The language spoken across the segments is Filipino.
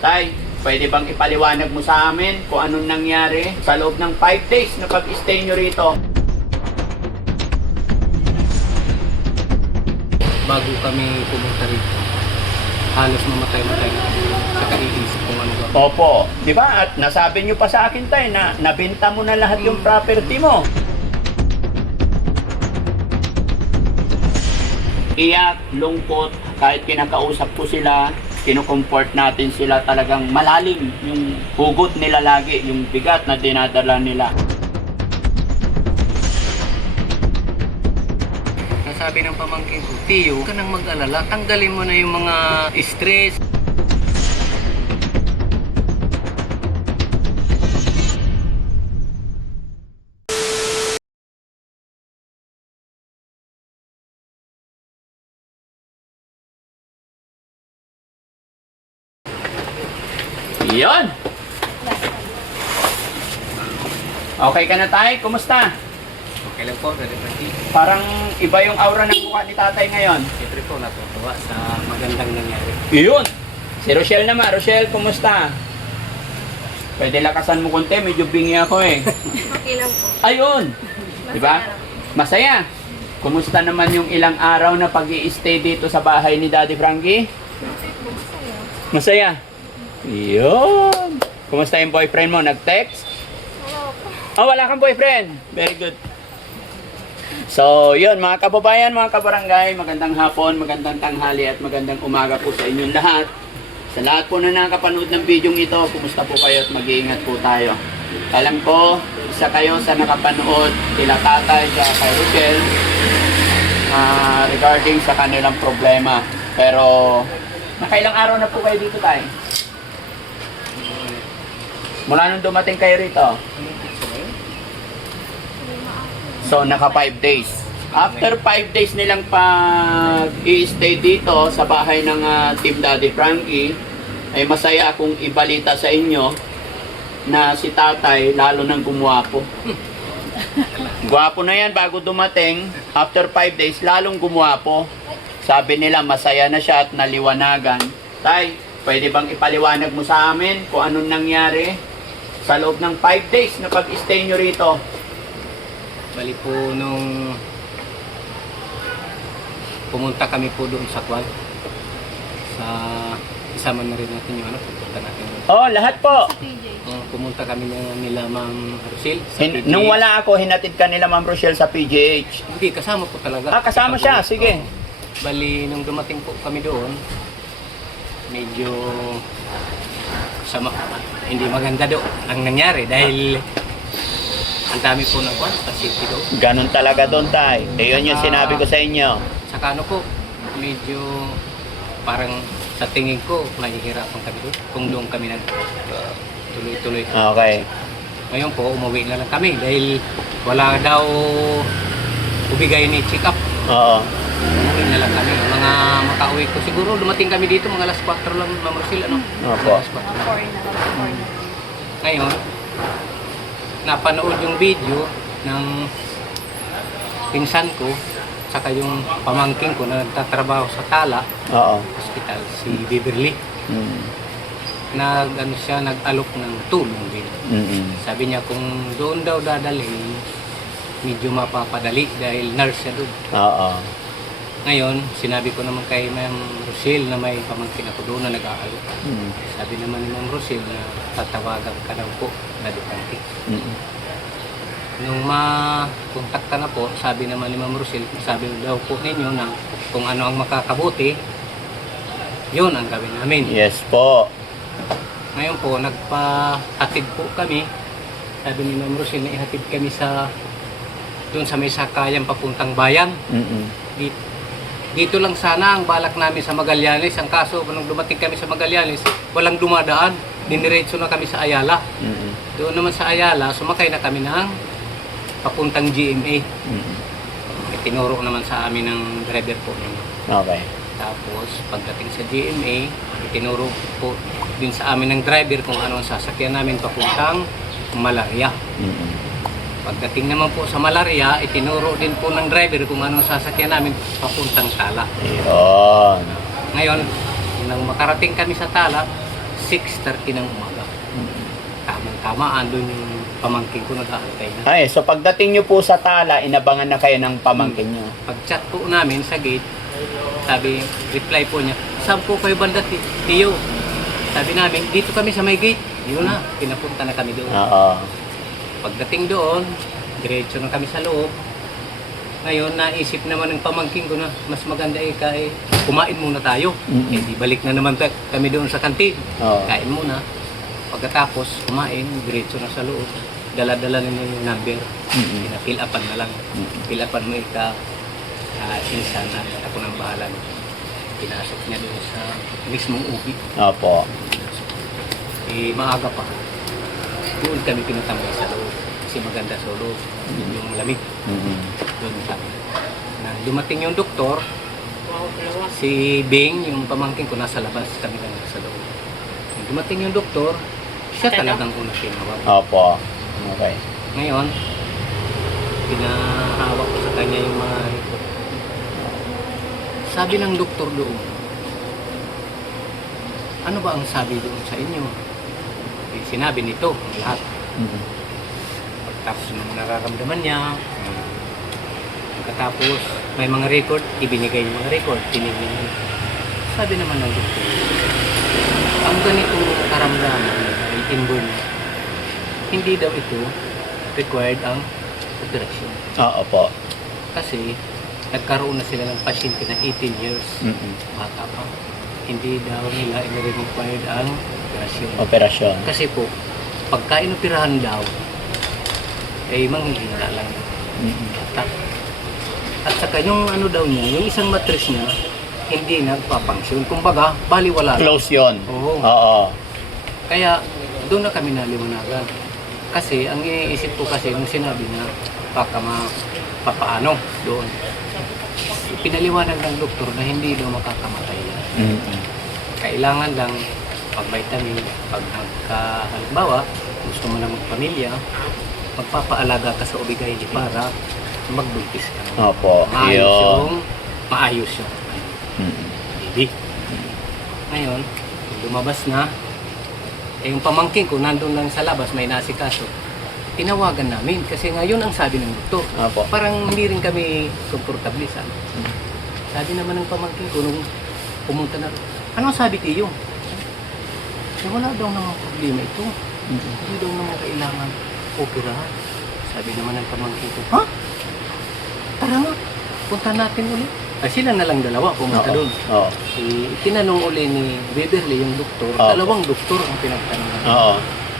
Tay, pwede bang ipaliwanag mo sa amin kung anong nangyari sa loob ng 5 days na pag-stay nyo rito? Bago kami pumunta rito, halos mamatay-matay na kami sa kaiisip kung ano ba. Opo, di ba? At nasabi nyo pa sa akin, Tay, na nabenta mo na lahat yung property mo. Iyak, lungkot, kahit kinakausap ko sila, kinukomport natin sila, talagang malalim yung hugot nila lagi, yung bigat na dinadala nila. Nasabi ng pamangkin ko, Tiyo, huwag ka nang mag-alala, tanggalin mo na yung mga stress. Yun! Okay ka na, Tay? Kumusta? Okay lang po, Daddy Frankie. Parang iba yung aura ng mukha ni Tatay ngayon. Siyempre po, natutuwa sa magandang nangyari. Yun! Si Rochelle naman. Rochelle, kumusta? Pwede lakasan mo konti, medyo bingi ako eh. Okay lang po. Ayun! Diba? Masaya. Kumusta naman yung ilang araw na pag-i-stay dito sa bahay ni Daddy Frankie? Masaya. Yun! Kumusta yung boyfriend mo? Nag-text? Wala po. Oh, wala kang boyfriend. Very good. So, yun mga kababayan, mga kabarangay, magandang hapon, magandang tanghali at magandang umaga po sa inyong lahat. Sa lahat po na nakapanood ng video ito, kumusta po kayo at mag-iingat po tayo. Alam ko, isa kayo sa nakapanood kila Tatay at kay Rochelle regarding sa kanilang problema. Pero, nakailang araw na po kayo dito, Tay? Mula nung dumating kayo rito? So, naka 5 days. After 5 days nilang pag-i-stay dito sa bahay ng Team Daddy Frankie, ay masaya akong ibalita sa inyo na si Tatay lalo nang gumwapo. Gwapo na yan bago dumating. After 5 days, lalong gumwapo. Sabi nila masaya na siya at naliwanagan. Tay, pwede bang ipaliwanag mo sa amin kung anong nangyari sa loob ng 5 days na pag-stay nyo rito? Bali po nung pumunta kami po doon sa Kwan, sa isama na rin natin yung ano, pupunta natin doon. Oh, lahat po. Pumunta kami nila Ma'am Rochelle sa PGH. Nung wala ako, hinatid ka nila Ma'am Rochelle sa PGH. Hindi, kasama po talaga. Ah, kasama siya. Sige. Bali, nung dumating po kami doon, medyo hindi maganda do ang nangyari dahil ang dami po ng kwan, pasyente doon. Ganun talaga doon, Tay. Yun yung sinabi ko sa inyo. Saka ano po, medyo parang sa tingin ko, mahihirapan kami doon kung doon kami tuloy-tuloy. Okay. Ngayon po, umuwi na lang kami dahil wala daw ubigay ni check-up. Oo. Umuwi na lang kami. Mga makauwi ko siguro, dumating kami dito mga alas 4 lang, Ma'am Rochelle, ano? Opo. Alas 4. Ngayon, napanood yung video ng pinsan ko saka yung pamangkin ko na nagtatrabaho sa Tala Oo. Hospital, si Beverly. Nag-alok ng tulong din. Sabi niya kung doon daw dadalhin, medyo mapapadali dahil nurse siya doon. Oo. Ngayon, sinabi ko naman kay Ma'am Rochelle na may pamangkin ako doon na nag-aalok. Sabi naman ni Ma'am Rochelle na tatawagan ka daw po na depante. Nung makontakta na po, sabi naman ni Ma'am Rochelle, sabi daw po ninyo na kung ano ang makakabuti, yun ang gawin namin. Yes po. Ngayon po, nagpahatid po kami. Sabi ni Ma'am Rochelle na ihatid kami doon sa may sakayang papuntang bayan. Dito lang sana ang balak namin sa Magallanes. Ang kaso, nung dumating kami sa Magallanes, walang dumadaan. Diniretso na kami sa Ayala. Doon naman sa Ayala, sumakay na kami ng papuntang GMA. Tinuro naman sa amin ng driver po. Okay. Tapos, pagdating sa GMA, tinuro po din sa amin ng driver kung ano ang sasakyan namin papuntang Malaria. Pagdating naman po sa Malaria, itinuro din po ng driver kung anong sasakyan namin papuntang Tala. Yun. Ngayon, nang makarating kami sa Tala, 6:30 ng umaga. Tamang-tama, andun yung pamangkin ko nag-aantay na. Ay, so pagdating nyo po sa Tala, inabangan na kayo ng pamangkin nyo. Pag-chat po namin sa gate, sabi, reply po niya, saan po kayo banda, Tiyo? Sabi namin, dito kami sa may gate. Yun na, pinapunta na kami doon. Oo. Pagdating doon, diretso na kami sa loob. Ngayon, naisip naman ng pamangkin ko na mas maganda kumain muna tayo. Mm-mm. Eh, di balik na naman kami doon sa kantin. Oo. Kain muna. Pagkatapos, kumain, diretso na sa loob. Dala-dala na yung number. Mm-mm. Pinapill upan na lang. Mm-mm. Pill upan mo insan na ako nang bahala. Pinasok niya doon sa mismong ubi. Opo. Eh, maaga pa. Doon kami pinatambay sa loob. Kasi maganda sa loob. Yung lamig. Mm-mm. Doon kami. Na dumating yung doktor, si Bing, yung pamangkin ko, nasa labas, kami lang nasa loob. Nung dumating yung doktor, siya talagang unang tinawag. Opo. Okay. Ngayon, pinahawak ko sa kanya yung mga report. Sabi ng doktor doon, ano ba ang sabi doon sa inyo? Eh, sinabi nito, lahat. Mm-mm. Tapos nung nararamdaman niya, pagkatapos may mga record, ibinigay yung mga record, tinignan niya. Sabi naman ng doktor, ang ganitong karamdaman ay inborn. Hindi daw ito required ang operasyon. Oo po. Kasi nagkaroon na sila ng pasyente na 18 years, Mm-mm. bata pa. Hindi daw nila i-required ang operasyon. Operasyon. Kasi po, pagka inoperahan daw, ay manghihina lang. Mm-mm. At saka yung ano daw niya, yung isang matris niya, hindi nagpapangsyon. Kumbaga, baliwala lang. Close yun. Oo. Oo. Kaya, doon na kami naliwanagan. Kasi, ang iniisip ko kasi, nung sinabi na, baka papaano doon. Pinaliwanag ng doktor na hindi daw makakamatay yan. Mm-mm. Kailangan lang pag-vitamin, pag halimbawa, gusto mo na magpamilya, magpapaalaga ka sa obigayli para magbuntis ka. Opo. Yun. Maayos yung Mm-mm. baby. Ngayon, lumabas na, yung pamangkin ko nandun lang sa labas, may nasikaso. Tinawagan namin kasi ngayon ang sabi ng doktor. Opo. Parang hindi rin kami komportable sa ano. Sabi naman ng pamangkin ko nung pumunta na, ano ang sabi tiyo? Wala daw namang problema ito. Hindi daw naman kailangan operahan. Sabi naman ng pamangkin ko, ha? Tara nga, punta natin ulit. Sila na lang dalawa pumunta Oo. doon. Oo. Tinanong uli ni Beverly yung doktor, Oo. dalawang doktor ang pinagtanungan. Oo.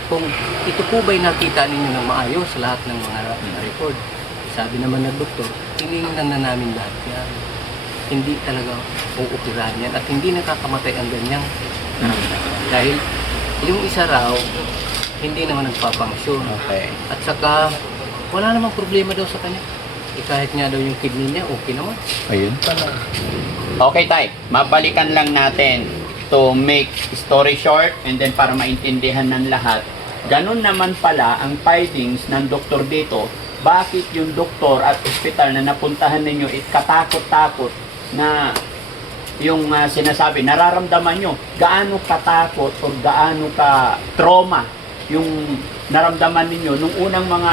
Kung ito po ba'y nakita ninyo ng maayos sa lahat ng mga record? Sabi naman ng doktor, tinignan na namin lahat yan. Hindi talaga uupirahan yan at hindi nakakamatay ang ganyang naramdaman. Dahil yung isa raw, hindi naman nagpapangsyon. Okay. At saka, wala namang problema daw sa kanya. Kahit nga daw yung kidney niya, okay naman. Ayun pala. Okay, Tay. Mabalikan lang natin to make story short and then para maintindihan ng lahat. Ganun naman pala ang findings ng doktor dito. Bakit yung doktor at ospital na napuntahan ninyo katakot-takot na yung sinasabi, nararamdaman nyo, gaano katakot o gaano ka trauma yung naramdaman ninyo nung unang mga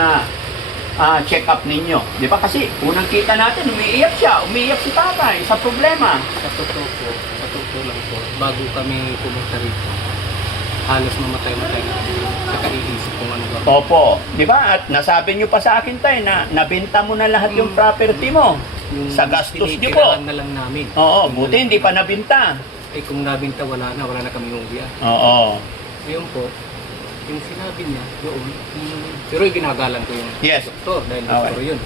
check-up ninyo. Di ba? Kasi unang kita natin, umiiyak si tatay sa problema. Sa totoo lang po, bago kami pumunta rito, halos mamatay-matay na kami. Saka iisip kung ano ba. Opo. Di ba? At nasabi nyo pa sa akin tayo na nabenta mo na lahat yung property mo. Yung Sa gastos niyo po. tinitirahan na lang namin. Oo, buti hindi pa nabinta. Eh kung nabinta, wala na kami uwian. Oo. Ngayon po, yung sinabi niya doon, pero ginagalang ko yung Yes. doktor dahil doktor yun.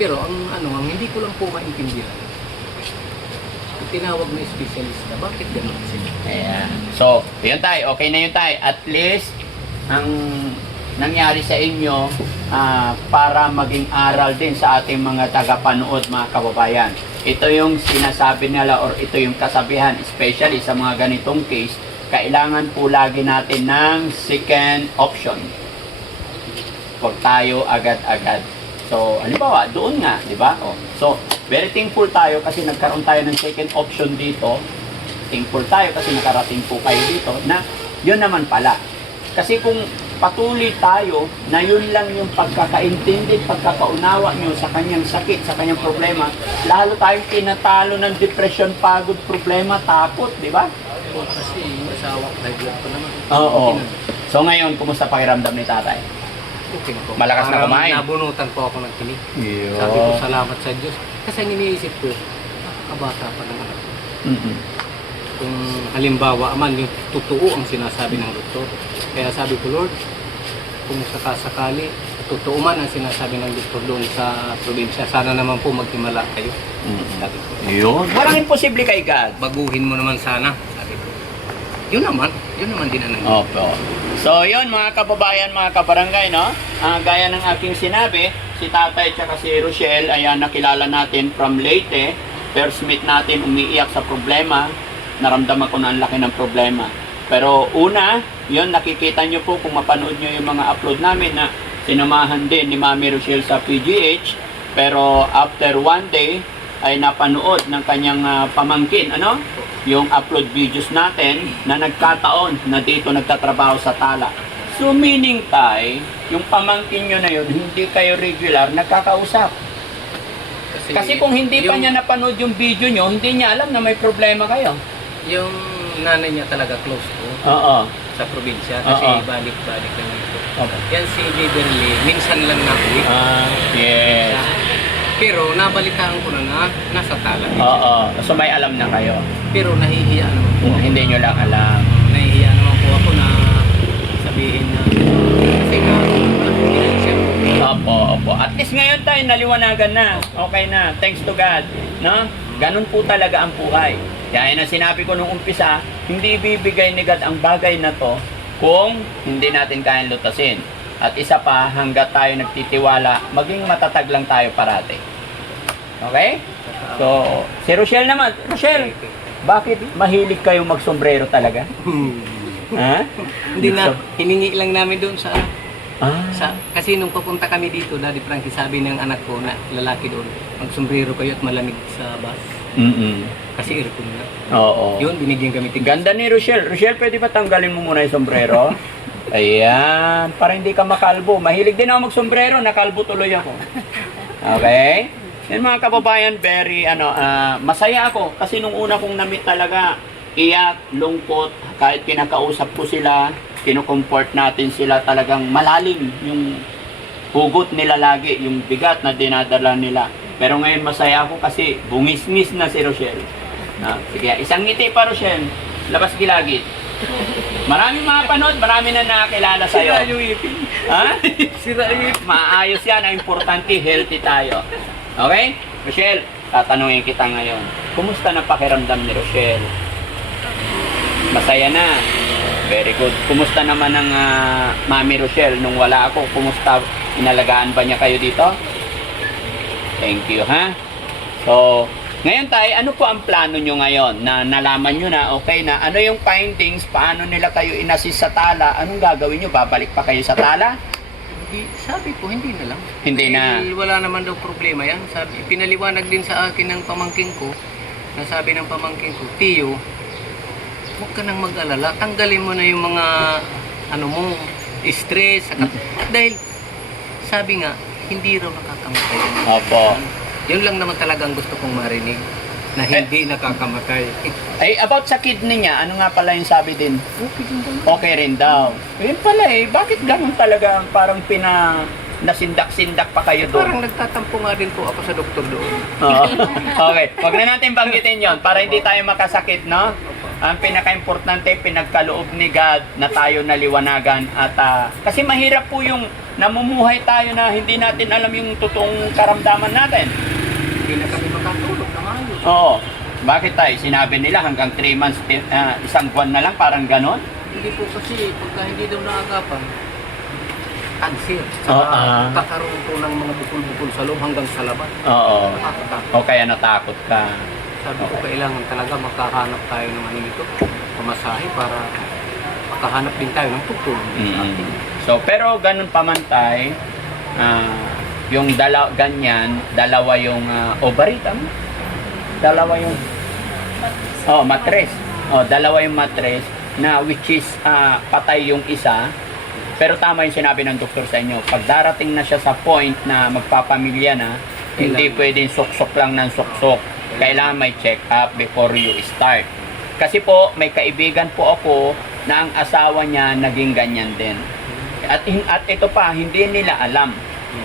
Pero ang hindi ko lang po maintindihan. Yung tinawag na specialist na, bakit gano'n sila? Ayan. So, yun tayo. Okay na yun tayo. At least, ang nangyari sa inyo para maging aral din sa ating mga tagapanood, mga kababayan. Ito yung sinasabi nila or ito yung kasabihan, especially sa mga ganitong case, kailangan po lagi natin ng second option. Huwag tayo agad-agad. So, halimbawa, doon nga, di ba? Oh. So, very thankful tayo kasi nagkaroon tayo ng second option dito. Thankful tayo kasi nakarating po kayo dito na Yun naman pala. Kasi kung patuloy tayo na yun lang yung pagkakaintindi, pagkakaunawa nyo sa kanyang sakit, sa kanyang problema, lalo tayong tinatalo ng depression, pagod, problema, takot, di ba? O, kasi yung asawa ko, high blood pa naman. Oo. So ngayon, kumusta pakiramdam ni tatay? Okay na po. Malakas na Parang kumain. nabunutan po ako ng tinig. Sabi ko, salamat sa Diyos. Kasi ang iniisip ko, kabata pa naman ako. Mm-mm. Kung halimbawa man, yung totoo ang sinasabi ng doktor. Kaya sabi ko, Lord, kung sakasakali, totoo man ang sinasabi ng doktor doon sa probinsya, sana naman po magtimala kayo. Sabi ko, Yun. Walang imposible kay God. baguhin mo naman sana. Sabi ko, yun naman din ang nangyari. Opo. So, yun mga kababayan, mga kabarangay, no? Gaya ng aking sinabi, si tatay at si Rochelle, ayan, nakilala natin from Leyte. First meet natin, umiiyak sa problema. Naramdaman ko na ang laki ng problema. Pero una, yun, nakikita nyo po kung mapanood nyo yung mga upload namin na sinamahan din ni Mami Rochelle sa PGH. Pero after one day, ay napanood ng kanyang pamangkin, ano? Yung upload videos natin na nagkataon na dito nagtatrabaho sa Tala. So meaning tay, yung pamangkin nyo na yun, hindi kayo regular nagkakausap. Kasi kung hindi pa niya napanood yung video nyo, hindi niya alam na may problema kayo. Yung nanay niya talaga close ko Oo. sa probinsya kasi Oo. balik-balik lang ito. Okay. Yan si Beverly, minsan lang na-uwi. Yes. Pero nabalitaan ko na nasa Tala. Oo. So may alam na kayo. Pero nahihiya naman po ako. Hindi nyo lang alam. Nahihiya naman po ako na sabihin na kasi nga, siya. Opo. At least ngayon tayo naliwanagan na. Okay na. Thanks to God. No? Ganun po talaga ang buhay. Kaya na sinabi ko nung umpisa, hindi ibibigay ni God ang bagay na to kung hindi natin kayang lutasin. At isa pa, hanggat tayo nagtitiwala, maging matatag lang tayo parati. Okay? So, si Rochelle naman. Rochelle, bakit mahilig kayo magsombrero talaga? Ha? Hindi na, hiningi lang namin doon sa Ah. kasi nung papunta kami dito, Daddy Frankie, sabi ng anak ko na lalaki doon, magsombrero kayo at malamig sa bus. Kasi aircon na. Oo. Yun, binigyan kami tig. Ganda ni Rochelle. Rochelle, pwede ba tanggalin mo muna yung sombrero? Ayan. Para hindi ka makalbo. Mahilig din ako magsombrero. Nakalbo tuloy ako. Okay? Yan mga kababayan, very, masaya ako. Kasi nung una kong na-meet talaga, iyak, lungkot, kahit kinakausap ko sila, kinukomport natin sila, talagang malalim yung hugot nila lagi, yung bigat na dinadala nila. Pero ngayon masaya ako kasi bungis-ngis na si Rochelle. Sige, isang ngiti pa Rochelle. Labas gilagid. Maraming mga panood, marami na nakakilala sa'yo. Sira yung ipin. Ha? Sira yung ipin. Maayos yan. Ang importante, healthy tayo. Okay? Rochelle, tatanungin kita ngayon. Kumusta na pakiramdam ni Rochelle? Masaya na. Very good. Kumusta naman ang Mami Rochelle nung wala ako? Kumusta? Inalagaan ba niya kayo dito? Thank you, ha? So, ngayon tayo, ano po ang plano nyo ngayon? Na nalaman nyo na, okay na, ano yung findings? Paano nila kayo inassist sa Tala? Anong gagawin nyo? Babalik pa kayo sa Tala? Sabi ko, hindi na lang. Hindi na. Dahil wala naman daw problema yan. Sabi, pinaliwanag din sa akin ng pamangking ko, na sabi ng pamangking ko, Tiyo, huwag ka nang mag-alala. Tanggalin mo na yung mga, stress. Dahil, sabi nga, hindi raw nakakamatay. Opo. Yun lang naman talagang gusto kong marinig, na hindi nakakamatay. Ay, about sa kidney niya, ano nga pala yung sabi din? Okay din daw. Okay rin daw. Yun pala bakit ganun talaga parang nasindak-sindak pa kayo doon? Parang nagtatampo nga din po ako sa doktor doon. Oo. Okay, wag na natin banggitin yon para hindi tayo makasakit, no? Ang pinaka-importante, pinagkaloob ni God na tayo naliwanagan at kasi mahirap po yung namumuhay tayo na hindi natin alam yung totoong karamdaman natin. Hindi na kami makatulog na maayos. Oo. Bakit tayo? Sinabi nila hanggang 3 months, isang buwan na lang, parang ganon? Hindi po kasi, pagka hindi daw naagapan, cancer. Oo. Kakaroon po ng mga bukol-bukol sa loob hanggang sa laban. Oo. Nakakatakot. O kaya natakot ka. Sabi ko, kailangan talaga makahanap tayo ng ito, pamasahe para makahanap din tayo ng tutulong sa atin. So, pero ganun pa man tayo, yung dalawa yung ovary, tama? Dalawa yung matres. Dalawa yung matres. na which is patay yung isa. Pero tama yung sinabi ng doktor sa inyo. Pag darating na siya sa point na magpapamilya na, hindi pwedeng suksok lang ng suksok. Kailangan may check up before you start. Kasi po, may kaibigan po ako na ang asawa niya naging ganyan din. At ito pa, hindi nila alam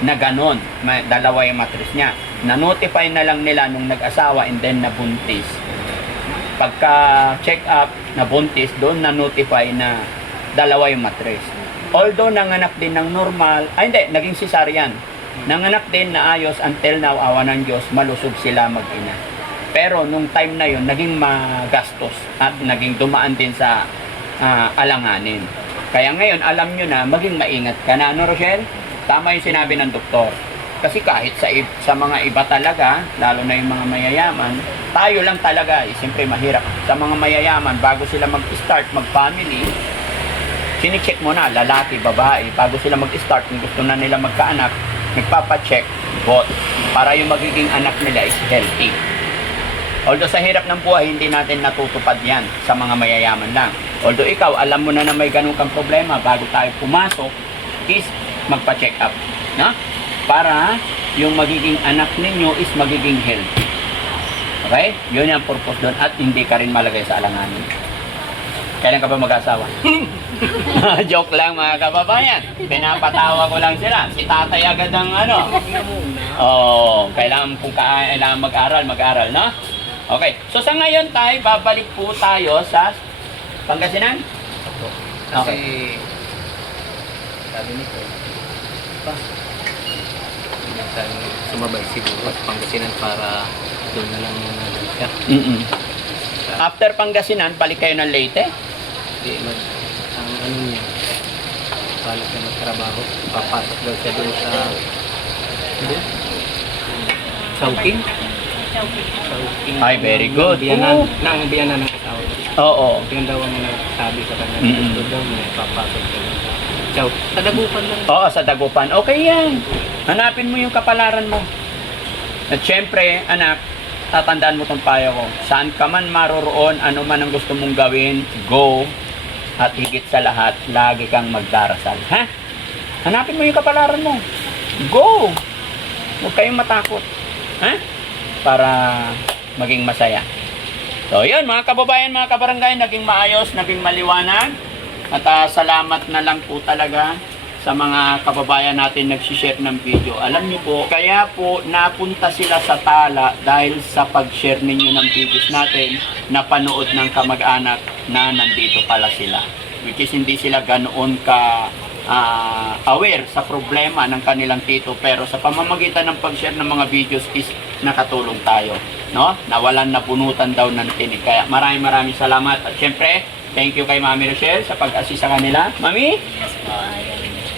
na ganon. Dalawa yung matris niya. Na-notify na lang nila nung nag-asawa and then nabuntis. Pagka check up, nabuntis, doon na-notify na dalawa yung matris. Although nanganak din ng normal, hindi, naging cesarean. Nanganak din na ayos until now, awa ng Diyos, malusog sila mag-ina. Pero nung time na yun, naging magastos at naging dumaan din sa alanganin. Kaya ngayon, alam nyo na, maging maingat ka na. Ano, Rochelle? Tama yung sinabi ng doktor. Kasi kahit sa mga iba talaga, lalo na yung mga mayayaman, tayo lang talaga, siyempre mahirap. Sa mga mayayaman, bago sila mag-start, mag-family, sinicheck mo na, lalaki, babae, bago sila mag-start, kung gusto na nila magkaanak, nagpapacheck both para yung magiging anak nila is healthy. Although sa hirap ng buhay, hindi natin natutupad yan sa mga mayayaman lang. Although ikaw, alam mo na na may ganun kang problema, bago tayo pumasok, is magpa-check up. No? Para yung magiging anak ninyo is magiging healthy. Okay? Yun yung purpose doon at hindi ka rin malagay sa alanganin. Kailan ka ba mag-asawa? Joke lang mga kababayan. Pinapatawa ko lang sila. Si tatay agad ang ano. Kailangan mag-aral, no? Okay. So sa ngayon tayo, babalik po tayo sa Pangasinan. Kasi, sabi nito, sumabay siguro sa Pangasinan para doon na lang siya. After Pangasinan, balik kayo ng Leyte? Ang ano niya, balik siya magtrabaho, papasok daw siya doon sa Chowking. Ay, very good. Nang biyanan ng asawa. Oo. Yun daw ang nagsabi sa kanya. Doon daw may papasok siya. Sa Dagupan lang. Oo, sa Dagupan. Okay yan. Hanapin mo yung kapalaran mo. At syempre, anak, tatandaan mo tong payo ko. Saan ka man maroroon, ano man ang gusto mong gawin, go. At higit sa lahat, lagi kang magdarasal. Ha? Hanapin mo yung kapalaran mo. Go! Huwag kayong matakot. Ha? Para maging masaya. So, yun, mga kababayan, mga kabarangay, naging maayos, naging maliwanag. At salamat na lang po talaga sa mga kababayan natin nagsishare ng video. Alam niyo po, kaya po napunta sila sa tala dahil sa pag-share ninyo ng videos natin, napanood ng kamag-anak na nandito pala sila. Which is hindi sila ganoon ka aware sa problema ng kanilang tito, pero sa pamamagitan ng pag-share ng mga videos is nakatulong tayo, no? Nawalan na bunutan daw ng tinig. Kaya maraming salamat at syempre, thank you kay Mami Rochelle sa pag-assist sa kanila. Mami? Yes po.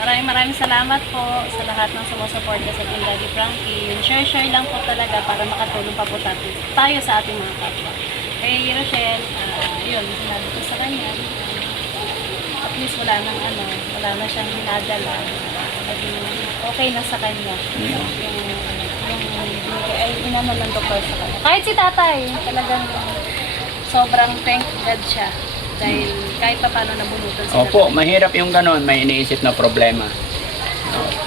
Maraming salamat po sa lahat ng sumusuporta sa Team Daddy Frankie. Yung share lang po talaga para makatulong pa po tayo sa ating mga kapwa. Kay Rochelle, yun, sinabi ko sa kanya, at least wala na siyang hinadala. Naging okay na sa kanya. Inano ng doktor sa kanya. Kahit si tatay, talagang sobrang thank God siya. Dahil kahit pa paano nabunutan sila. Opo, mahirap yung ganon, may iniisip na problema.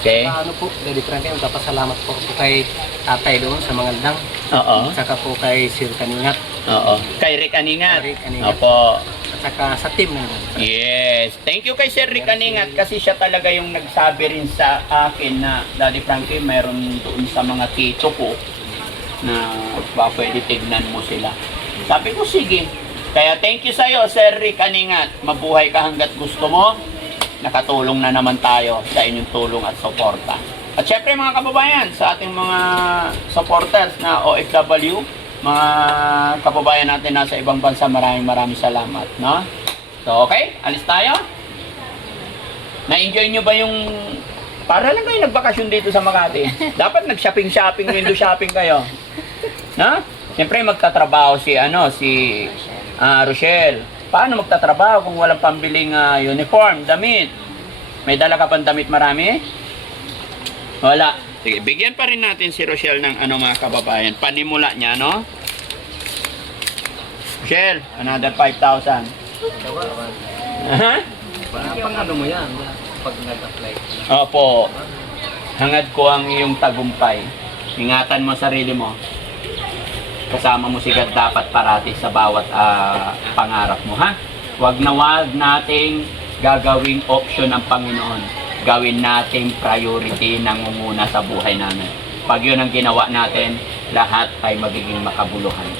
Okay? Ano po, Daddy Frankie, magpapasalamat po kay tatay doon sa mga landang. Oo. Saka po kay Sir Kaningat. Oo. Kay Rick Aningat. Rick Aningat. Opo. At saka sa team na yun. Yes. Thank you kay Sir Rick Aningat kasi siya talaga yung nagsabi rin sa akin na Daddy Frankie, mayroon doon sa mga tito ko na ba pwede tignan mo sila. Sabi ko, sige. Kaya thank you sa'yo, Sir Rick Aningat. Mabuhay ka hanggat gusto mo. Nakatulong na naman tayo sa inyong tulong at suporta. At syempre mga kababayan, sa ating mga supporters na OFW, mga kababayan natin nasa ibang bansa, maraming salamat. No? So okay, alis tayo. Na-enjoy nyo ba yung... Para lang kayo nagbakasyon dito sa Makati. Dapat nag-shopping, window shopping kayo. No? Siyempre magtatrabaho si Rochelle. Paano magtatrabaho kung walang pambiling uniform, damit? May dala ka pang damit marami? Wala. Sige, bigyan pa rin natin si Rochelle ng mga kababayan. Panimula niya, no? Rochelle, another 5,000. Dawa, Aha. pang ano mo yan, pag nag-apply. Opo. Hangad ko ang iyong tagumpay. Ingatan mo sarili mo. Kasama mo si God dapat parati sa bawat pangarap mo, ha? Huwag nating gagawing option ang Panginoon. Gawin nating priority nangunguna sa buhay namin. Pag yun ang ginawa natin, lahat ay magiging makabuluhan.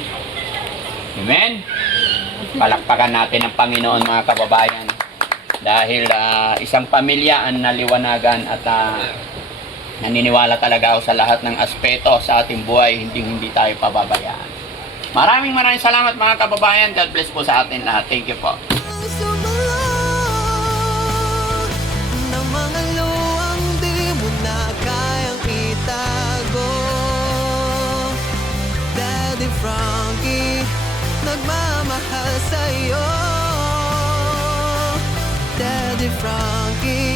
Amen? Palakpakan natin ang Panginoon, mga kababayan. Dahil isang pamilya ang naliwanagan at naniniwala talaga ako sa lahat ng aspeto sa ating buhay, hindi tayo pababayaan. Maraming salamat, mga kababayan. God bless po sa atin lahat. Thank you po. Sumalot ng mga luwang di mo na kayang itago. Daddy Frankie, nagmamahal sa'yo. Daddy Frankie,